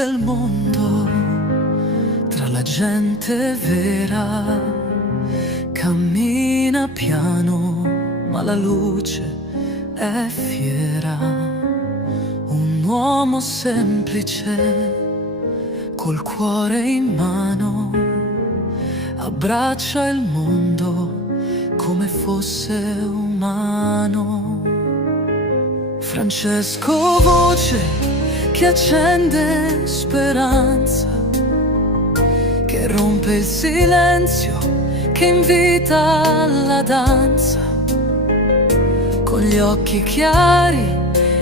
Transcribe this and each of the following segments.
del mondo, tra la gente vera, cammina piano, ma la luce è fiera. Un uomo semplice, col cuore in mano, abbraccia il mondo come fosse umano. Francesco, voce che accende speranza, che rompe il silenzio, che invita alla danza. Con gli occhi chiari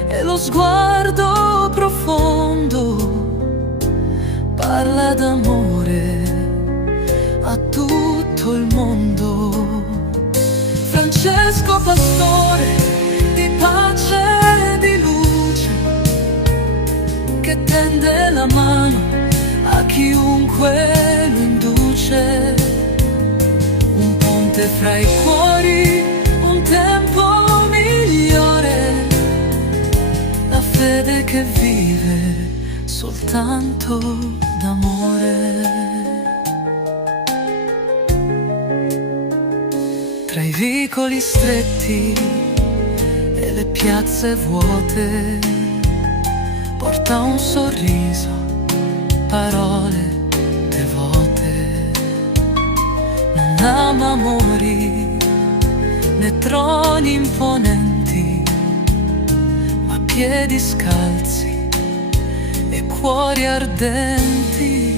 e lo sguardo profondo, parla d'amore a tutto il mondo. Francesco, pastore di pace e di luce, che tende la mano a chiunque lo induce. Un ponte fra i cuori, un tempo migliore, la fede che vive soltanto d'amore. Tra i vicoli stretti e le piazze vuote, porta un sorriso, parole devote. Non ama amori né troni imponenti, ma piedi scalzi e cuori ardenti.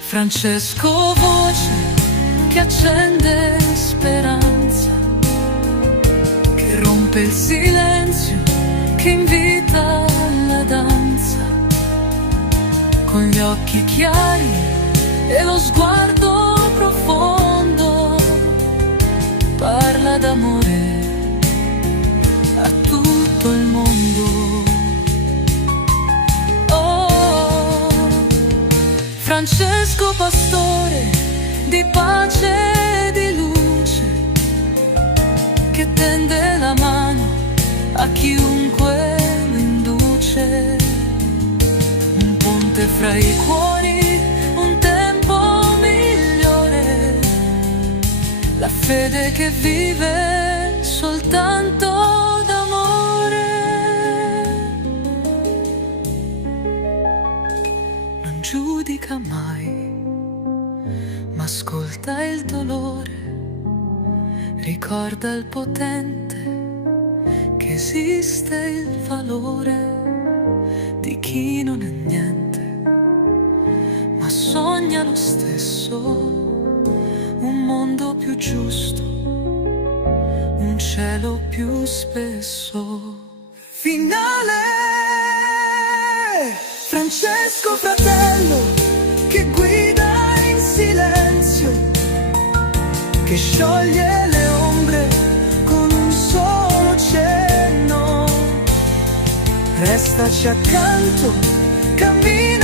Francesco, voce che accende speranza, che rompe il silenzio, che invita alla danza. Con gli occhi chiari e lo sguardo profondo, parla d'amore a tutto il mondo. Oh, Francesco, pastore di pace e di luce, che tende la mano a chiunque lo induce. Un ponte fra i cuori, un tempo migliore, la fede che vive soltanto d'amore. Non giudica mai, ma ascolta il dolore, ricorda il potente che esiste il valore di chi non è niente, ma sogna lo stesso un mondo più giusto, un cielo più spesso. Finale! Francesco, fratello, che guida in silenzio, che scioglie le ombre con un solo cenno. Restaci accanto, cammina